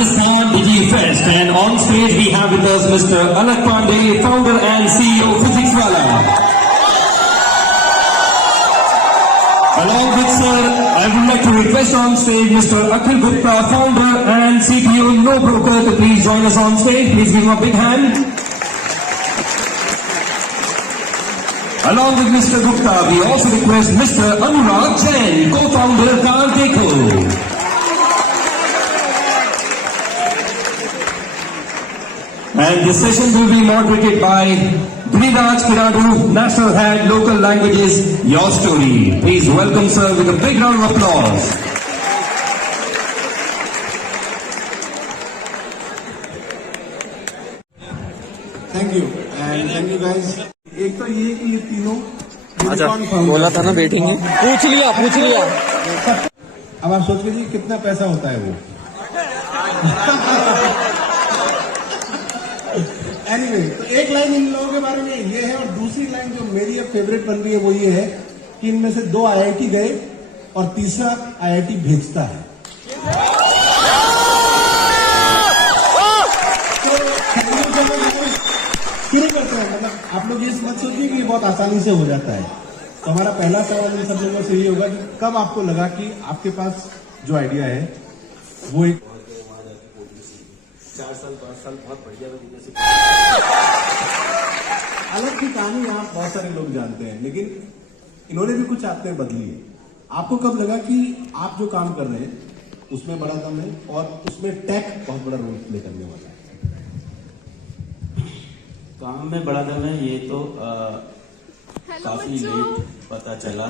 Rajasthan DigiFest, and on stage we have with us Mr. Alak Pandey, founder and CEO Physics Wala. Along with sir, I would like to request on stage Mr. Akhil Gupta, founder and CTO No Broker, to please join us on stage. Please give him a big hand. Along with Mr. Gupta, we also request Mr. Anurag Jain, co-founder Kanteco. And this session will be moderated by Giriraj Kiradu, National Head, Local Languages, Your Story. Please welcome sir with a big round of applause. Thank you and thank you guys. एक तो ये कि ये तीनों अच्छा बोला था ना बैठेंगे, पूछ लिया। अब आप सोच लीजिए कितना पैसा होता है वो। एनीवे, तो एक लाइन इन लोगों के बारे में ये है, और दूसरी लाइन जो मेरी अब फेवरेट बन रही है वो ये है कि इनमें से 2 IIT गए और तीसरा IIT भेजता है। शुरू करते हैं। मतलब आप लोग ये मत सोचिए कि ये बहुत आसानी से हो जाता है। तो हमारा पहला सवाल इन सब लोगों से ये होगा कि कब आपको लगा कि आपके पास जो आइडिया है वो एक 4 साल 5 साल बहुत बढ़िया तरीके से अलग की कहानी यहाँ बहुत सारे लोग जानते हैं, लेकिन इन्होंने भी कुछ आदतें बदली है। आपको कब लगा कि आप जो काम कर रहे हैं उसमें बड़ा दम है और उसमें टेक बहुत बड़ा रोल प्ले करने वाला है? काम में बड़ा दम है, ये तो काफी लेट पता चला।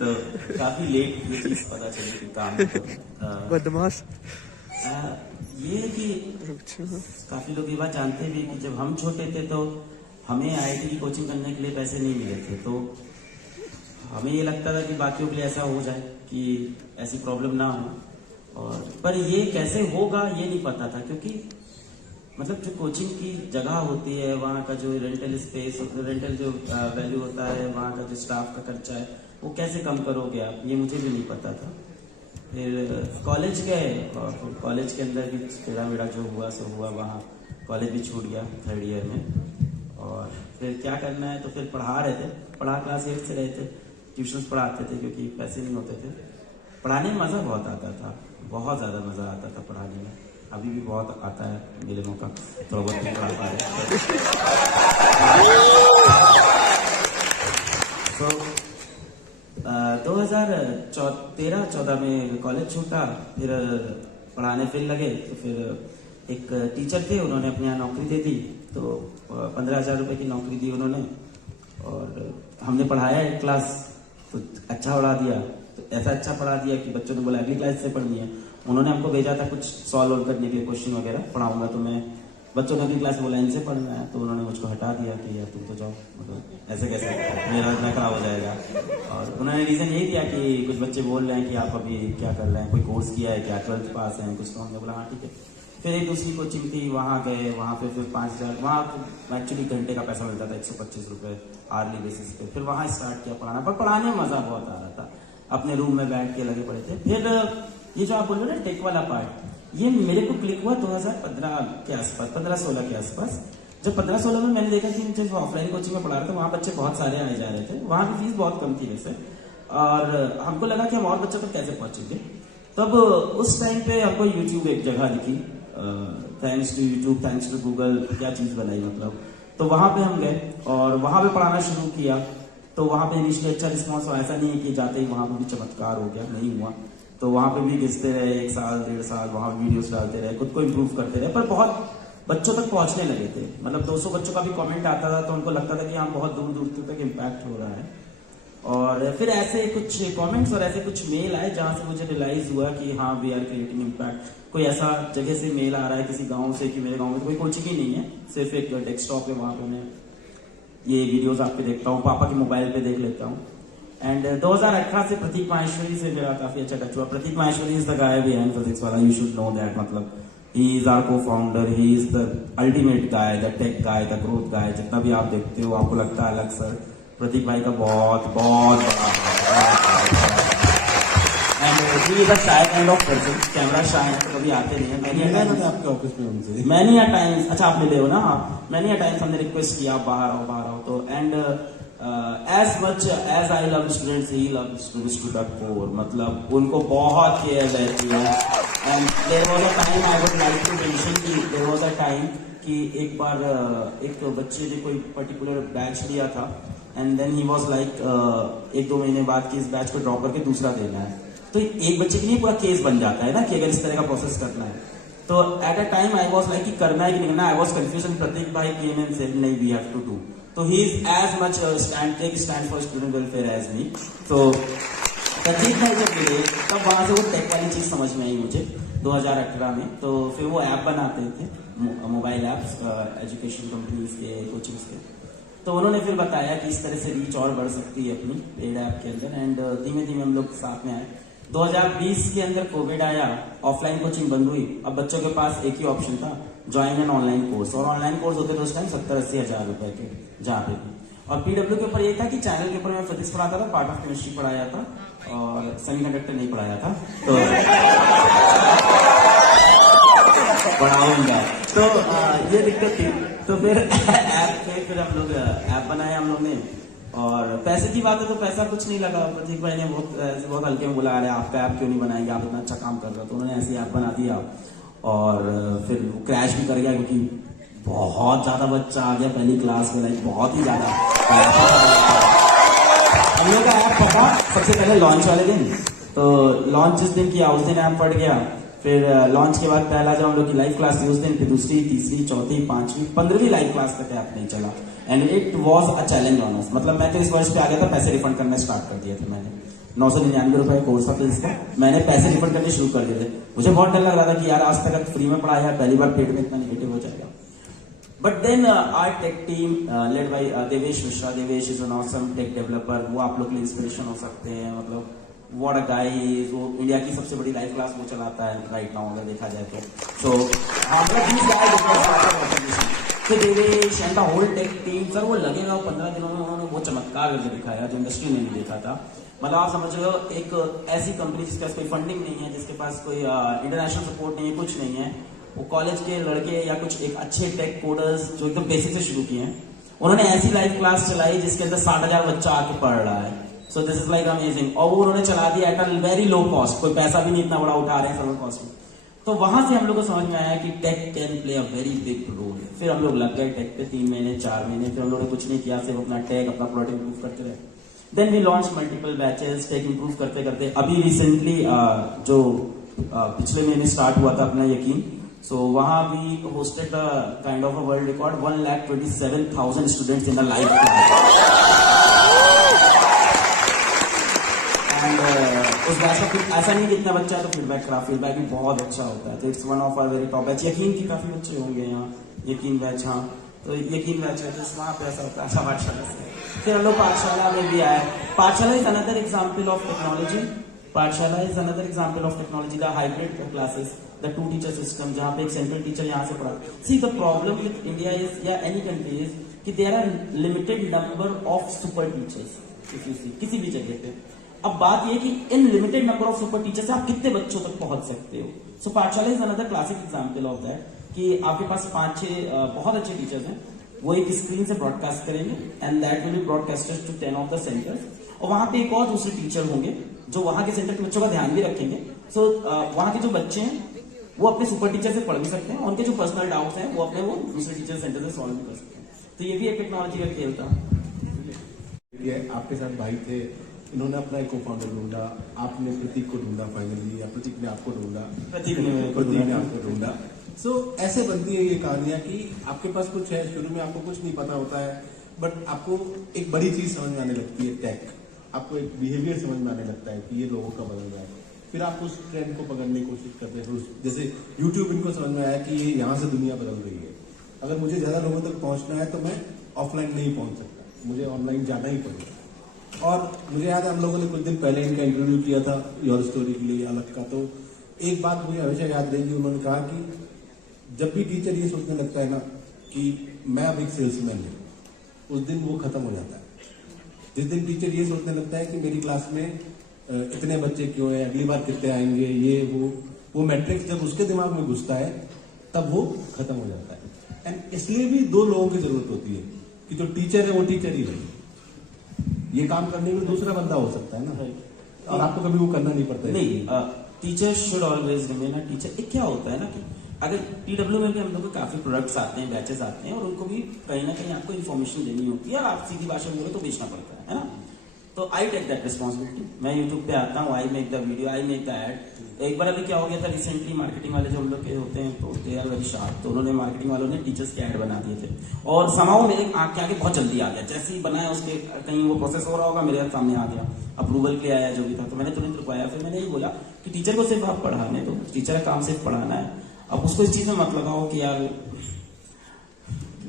तो काफी लेट ये चीज पता चली कि काम बदमाश ये कि काफी लोग ये बात जानते भी कि जब हम छोटे थे तो हमें IIT की कोचिंग करने के लिए पैसे नहीं मिले थे, तो हमें ये लगता था कि बाकियों के लिए ऐसा हो जाए कि ऐसी प्रॉब्लम ना हो। और पर ये कैसे होगा ये नहीं पता था, क्योंकि मतलब जो कोचिंग की जगह होती है, वहाँ का जो रेंटल स्पेस, रेंटल जो वैल्यू होता है, वहाँ का जो स्टाफ का खर्चा है, वो कैसे कम करोगे आप, ये मुझे भी नहीं पता था। फिर कॉलेज गए और कॉलेज के अंदर भी टेढ़ा मेढ़ा जो हुआ सो हुआ, वहाँ कॉलेज भी छूट गया 3rd ईयर में। और फिर क्या करना है, तो फिर पढ़ा क्लास 8 से रहे थे, ट्यूशन्स पढ़ाते थे क्योंकि पैसे नहीं होते थे। पढ़ाने में मज़ा बहुत आता था, बहुत ज़्यादा मज़ा आता था पढ़ाने में। अभी भी बहुत आता है, मिले मौका थोड़ा बहुत नहीं पढ़ा पा रहे। तो 2013-14 में कॉलेज छूटा, फिर पढ़ाने फिर लगे। तो फिर एक टीचर थे, उन्होंने अपने यहाँ नौकरी दे दी, तो 15,000 रुपये की नौकरी दी उन्होंने। और हमने पढ़ाया एक क्लास, तो अच्छा पढ़ा दिया, तो ऐसा अच्छा पढ़ा दिया कि बच्चों ने बोला अगली क्लास से पढ़नी है। उन्होंने हमको भेजा था कुछ सॉल्व करने के लिए, क्वेश्चन वगैरह पढ़ाऊंगा, तो मैं बच्चों ने अगली क्लास बोला इनसे पढ़ना है, तो उन्होंने मुझको हटा दिया कि यार तुम तो जाओ, मतलब ऐसे कैसे, मेरा इतना खराब हो जाएगा। और उन्होंने रीज़न यही दिया कि कुछ बच्चे बोल रहे हैं कि आप अभी क्या कर रहे हैं, कोई कोर्स किया है क्या, 12th पास है कुछ, तो हमने बोला हाँ ठीक है। फिर एक दूसरी कोचिंग थी, वहाँ गए, वहाँ पे फिर 5,000, वहाँ एक्चुअली घंटे का पैसा मिलता था 125 रुपये आर्ली बेसिस पे। फिर वहाँ स्टार्ट किया पढ़ाना, पर पढ़ाने में मज़ा बहुत आ रहा था, अपने रूम में बैठ के लगे पड़े थे। फिर ये जो आप बोल रहे हो ना टेक वाला पार्ट, ये मेरे को क्लिक हुआ 2015 के आसपास, 15-16 के आसपास। जब 15-16 में मैंने देखा कि जब ऑफलाइन कोचिंग में पढ़ा रहा था, वहाँ बच्चे बहुत सारे आए जा रहे थे, वहाँ की फीस बहुत कम थी वैसे, और हमको लगा कि हम और बच्चों तक कैसे पहुंचेंगे। तब उस टाइम पे हमको यूट्यूब एक जगह दिखी, thanks to YouTube, thanks to Google, क्या चीज बनाई मतलब। तो वहां पे हम गए और वहां पे पढ़ाना शुरू किया। तो वहां पे इनिशियली अच्छा रिस्पॉन्स हुआ, ऐसा नहीं है कि जाते ही वहां पे भी चमत्कार हो गया, नहीं हुआ। तो वहां पे भी घिसते रहे 1 साल 1.5 साल, वहां वीडियोस डालते रहे, खुद को इम्प्रूव करते रहे, पर बहुत बच्चों तक पहुंचने लगे थे। मतलब 200 बच्चों का भी कमेंट आता था, तो उनको लगता था कि हाँ बहुत दूर दूर तक इम्पैक्ट हो रहा है। और फिर ऐसे कुछ कमेंट्स और ऐसे कुछ मेल आए जहां से मुझे रियलाइज हुआ कि हाँ वी आर क्रिएटिंग इम्पैक्ट। कोई ऐसा जगह से मेल आ रहा है किसी गांव से कि मेरे गांव में तो कोई कोचिंग ही नहीं है, सिर्फ एक डेस्कटॉप है, वहां पे मैं ये वीडियोस आप पे देखता हूँ, पापा के मोबाइल पे देख लेता हूँ। एंड 2018 से प्रतीक माहेश्वरी से मेरा काफी अच्छा टच हुआ। Prateek Maheshwari is the guy behind physics वाला, यू शुड नो दैट। मतलब he is our cofounder, he is the ultimate guy, the tech guy, the growth guy. जितना भी आप देखते हो आपको लगता है अलग, सर प्रतीक भाई का बहुत बहुत बड़ा। And he is a shy kind of person, camera shy है, कभी आते नहीं है। मिला मैंने आपके ऑफिस में उनसे। मैनी अ टाइम्स, अच्छा आप मिले हो ना, हाँ, मैनी अ टाइम्स हमने रिक्वेस्ट किया आप बाहर आओ, तो and as much as I love students he love students to the core, मतलब उनको बहुत केयर रहती है। And there was a time I would like to mention कि देयर वाज अ टाइम कि एक बार एक बच्चे ने कोई पर्टिकुलर बैच लिया था and then he was like 1-2 महीने बाद कि इस बैच को ड्रॉप करके दूसरा देना है, तो एक बच्चे के लिए पूरा केस बन जाता है ना कि अगर इस तरह का प्रोसेस करना है। तो at a time I was like कि करना है कि नहीं करना, आई वाज कंफ्यूजन। प्रतीक भाई केम एंड सेड नहीं वी हैव टू डू, तो he is as much stand for student welfare as me. तो प्रतीक भाई जब मिले तब वहां से वो टेक वाली चीज समझ में आई मुझे 2018 में। तो फिर वो ऐप बनाते थे, मोबाइल ऐप्स एजुकेशन कंपनीज के, कोचिंग्स के। तो उन्होंने फिर बताया कि इस तरह से रीच और बढ़ सकती है अपनी पेड ऐप के अंदर, एंड धीमे धीमे हम लोग साथ में आए। 2020 के अंदर कोविड आया, ऑफलाइन कोचिंग बंद हुई, अब बच्चों के पास एक ही ऑप्शन था, ज्वाइन एन ऑनलाइन कोर्स। और ऑनलाइन कोर्स होते थे उस टाइम 70-80 हजार रुपए के जहाँ पे भी। और पीडब्ल्यू के ऊपर ये था कि चैनल के ऊपर मैं फिजिक्स पढ़ाता था, पार्ट ऑफ केमिस्ट्री पढ़ाया था और सेमीकंडक्टर नहीं पढ़ाया था, तो पढ़ाऊंगा। तो ये दिक्कत थी। तो फिर ऐप पे फिर हम लोग ऐप बनाया हम लोग ने, और पैसे की बात है तो पैसा कुछ नहीं लगा। प्रतीक भाई ने बहुत हल्के में बोला, अरे आपका ऐप क्यों नहीं बनाएंगे, आप इतना अच्छा काम कर रहे हो। तो उन्होंने ऐसी ऐप बना दिया और फिर क्रैश भी कर गया क्योंकि बहुत ज्यादा बच्चा आ गया पहली क्लास में, लाइक बहुत ही ज्यादा। हम लोग का ऐप पका सबसे पहले लॉन्च वाले दिन, तो लॉन्च जिस दिन किया उस दिन ऐप फट गया। फिर लॉन्च के बाद पहला जब हम लोग की लाइव क्लास थी उस दिन, फिर दूसरी, तीसरी, चौथी, 5वीं, 15वीं लाइव क्लास तक ऐप नहीं चला। And it was a challenge on us. मतलब मैं तो इस वर्ष पे आ गया था, पैसे रिफंड करना स्टार्ट कर दिए थे मैंने। 999 रुपए कोर्स था इसका, मैंने पैसे रिफंड करने शुरू कर दिए थे। मुझे बहुत डर लग रहा था कि यार आज तक फ्री में पढ़ाया, पहली बार पेड में इतना निगेटिव हो जाएगा। But then our tech team led by Devesh Mishra, Devesh is an awesome tech developer, वो आप लोग के लिए इंस्पिरेशन हो सकते हैं। मतलब व्हाट अ गाय इज, वो इंडिया की सबसे बड़ी लाइव क्लास वो चलाता है राइट नाउ अगर देखा जाए तो। तो Devesh and the whole tech team, sir वो लगेगा 15 दिनों में उन्होंने वो चमत्कार करके दिखाया जो इंडस्ट्री ने नहीं देखा था। मतलब आप समझ रहे हो, एक ऐसी कंपनी जिसके पास कोई फंडिंग नहीं है, जिसके पास कोई इंटरनेशनल सपोर्ट नहीं है, कुछ नहीं है, वो कॉलेज के लड़के या कुछ एक अच्छे टेक कोडर्स जो एकदम बेसिक से शुरू किए हैं, उन्होंने ऐसी लाइव क्लास चलाई जिसके अंदर 60,000 बच्चा आके पढ़ रहा है। So this is like amazing. और वो उन्होंने चला दिया at a very low cost, कोई पैसा भी नहीं इतना बड़ा उठा रहे हैं सर्वर कॉस्ट में। तो वहां से हम लोग को समझ में आया कि tech can play a very big role. फिर हम लोग लग गए टेक पे 3 महीने 4 महीने, फिर हम लोग ने कुछ नहीं किया, सिर्फ अपना टेक अपना प्रोडक्ट इंप्रूव करते रहे। Then we launch multiple batches, tech improve करते करते अभी रिसेंटली जो पिछले महीने स्टार्ट हुआ था अपना यकीन, सो वहां भी hosted kind of a world record 1,27,000 students in the live class. उस बैच का ऐसा नहीं कि इतना बच्चा तो फीडबैक खराब, फीडबैक भी बहुत अच्छा होता है। तो it's one of our very top batch. यकीन की काफी बच्चे होंगे यहाँ, यकीन बैच, हाँ तो यकीन बैच है जिस वहाँ पे ऐसा होता है, अच्छा पाठशाला से। फिर हम लोग पाठशाला में भी आए। Pathshala is another example of technology. Pathshala is another example of technology, the hybrid classes, the 2 teacher system, जहाँ पे एक सेंट्रल टीचर यहाँ से पढ़ा। See the problem with India is या एनी कंट्री इज कि there are limited number of super teachers if you see किसी भी जगह पे। अब बात यह कि इन limited number of super teacher से आप कितने बच्चों तक पहुंच सकते हो। सो पाठशाला is another classic example of that कि आपके पास 5-6 बहुत अच्छे टीचर्स हैं, वो एक स्क्रीन से ब्रॉडकास्ट करेंगे and that will be broadcasted to 10 of the centres. और वहां पे एक और दूसरे टीचर होंगे जो वहां के सेंटर के बच्चों का ध्यान भी रखेंगे। सो वहां के जो बच्चे हैं वो अपने सुपर टीचर से पढ़ भी सकते हैं, उनके जो पर्सनल डाउट्स हैं वो अपने वो दूसरे टीचर सेंटर से सॉल्व भी कर सकते हैं। तो ये भी एक टेक्नोलॉजी का खेल था। आपके साथ भाई थे, इन्होंने अपना एक को-फाउंडर ढूंढा, आपने प्रतीक को ढूंढा फाइनली, या प्रतीक ने आपको ढूंढा, प्रतीक ने आपको ढूंढा। सो ऐसे बनती है ये कहानियां कि आपके पास कुछ है, शुरू में आपको कुछ नहीं पता होता है, बट आपको एक बड़ी चीज समझ में आने लगती है, टेक, आपको एक बिहेवियर समझ में आने लगता है कि ये लोगों का बदल रहा है। फिर आप उस ट्रेंड को पकड़ने की कोशिश करते हैं। जैसे यूट्यूब, इनको समझ में आया कि ये यहाँ से दुनिया बदल रही है, अगर मुझे ज्यादा लोगों तक पहुंचना है तो मैं ऑफलाइन नहीं पहुंच सकता, मुझे ऑनलाइन जाना ही पड़ेगा। और मुझे याद है हम लोगों ने कुछ दिन पहले इनका इंटरव्यू किया था योर स्टोरी के लिए अलग का, तो एक बात मुझे हमेशा याद रहेगी, उन्होंने कहा कि जब भी टीचर ये सोचने लगता है ना कि मैं अब एक सेल्समैन हूं, उस दिन वो खत्म हो जाता है। जिस दिन टीचर ये सोचने लगता है कि मेरी क्लास में इतने बच्चे क्यों है, अगली बार कितने आएंगे, ये वो मैट्रिक्स जब उसके दिमाग में घुसता है तब वो खत्म हो जाता है। एंड इसलिए भी दो लोगों की जरूरत होती है कि जो टीचर है वो टीचर ही रहे, ये काम करने के लिए दूसरा बंदा हो सकता है ना, और आपको कभी वो करना नहीं पड़ता है। नहीं, teacher should always remain a teacher. एक क्या होता है ना कि अगर पीडब्ल्यू में भी हम लोग को काफी प्रोडक्ट्स आते हैं, बैचेस आते हैं, और उनको भी कहीं ना कहीं आपको इन्फॉर्मेशन देनी होती है, और आप सीधी भाषा में बोलो तो बेचना पड़ता है ना। तो आई टेक दैट रिस्पॉन्सिबिलिटी। मैं यूट्यूब पे आता हूँ, I make the video, I make the ad. एक बार अभी क्या हो गया था रिसेंटली, मार्केटिंग वाले जो हम लोग के होते हैं तो दे आर वेरी शार्प, तो उन्होंने मार्केटिंग वालों ने टीचर्स के ऐड बना दिए थे, और समाओ मेरे आंख के आगे बहुत जल्दी आ गया। जैसे ही बनाया उसके कहीं वो प्रोसेस हो रहा होगा, मेरे सामने आ गया, अप्रूवल के आया जो भी था, तो मैंने तुरंत रुकवाया। फिर मैंने यही बोला कि टीचर को सिर्फ आप पढ़ाने दो, टीचर का काम सिर्फ पढ़ाना है। अब उसको इस चीज में मत लगाओ कि यार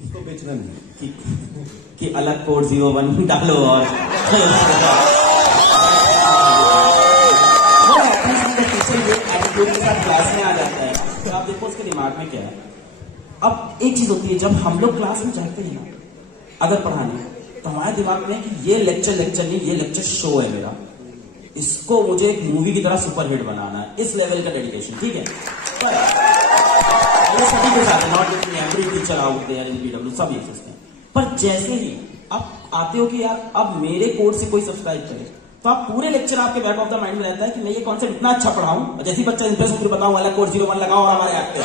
इसको बेचना नहीं कि अलग कोड 01 डालो और एटीट्यूड के साथ क्लास में आ जाता है, तो आप देखो उसके दिमाग में क्या है। अब एक चीज होती है, जब हम लोग क्लास में जाते हैं ना अगर पढ़ाने, तो हमारे दिमाग में कि ये लेक्चर नहीं, ये लेक्चर शो है मेरा, इसको मुझे एक मूवी की तरह सुपरहिट बनाना है, इस लेवल का डेडिकेशन, ठीक है। पर ये सभी के साथ है, not with every teacher out there in PW, सब ये सोचते हैं। पर जैसे ही आप आते हो कि यार अब मेरे कोर्स से कोई सब्सक्राइब करे, तो आप पूरे लेक्चर आपके बैक ऑफ द माइंड में रहता है कि मैं ये कॉन्सेप्ट इतना अच्छा पढ़ाऊं, और जैसे ही बच्चा इंप्रेस होकर बताऊं वाला कोड 01 लगाओ और हमारे ऐप पे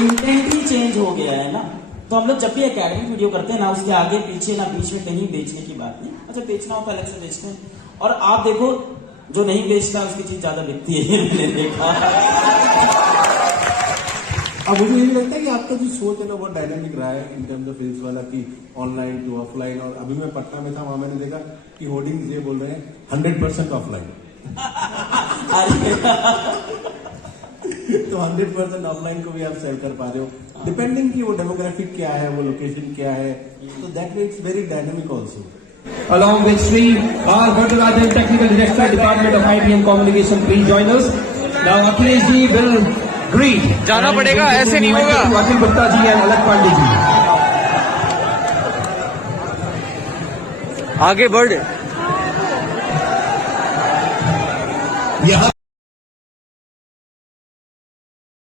इंटेंट ही चेंज हो गया है ना। तो हम लोग जब भी एकेडमिक वीडियो करते हैं ना, उसके आगे पीछे ना बीच में कहीं बेचने की बात नहीं। अच्छा बेचना हो तो अलग से बेचते हैं, और आप देखो जो नहीं बेचता उसकी चीज ज्यादा बिकती है, मैंने देखा। अब मुझे यही लगता है कि आपका जो सोच है ना बहुत डायनामिक रहा है इन टर्म्स ऑफ सेल्स वाला, कि ऑनलाइन टू ऑफलाइन। और अभी मैं पटना में था, वहां मैंने देखा कि होर्डिंग्स ये बोल रहे हैं 100% ऑफलाइन। तो 100% ऑफलाइन को भी आप सेल कर पा रहे हो, डिपेंडिंग कि वो डेमोग्राफिक क्या है, वो लोकेशन क्या है, तो that makes very dynamic also. Along with Sri R. Varadarajan, Technical Director, Department of IT and Communication, please join us. Now Akhilesh ji will greet. जाना पड़ेगा, ऐसे नहीं होगा। Akhil Gupta ji and Alak Pandey ji. आगे बढ़। यहाँ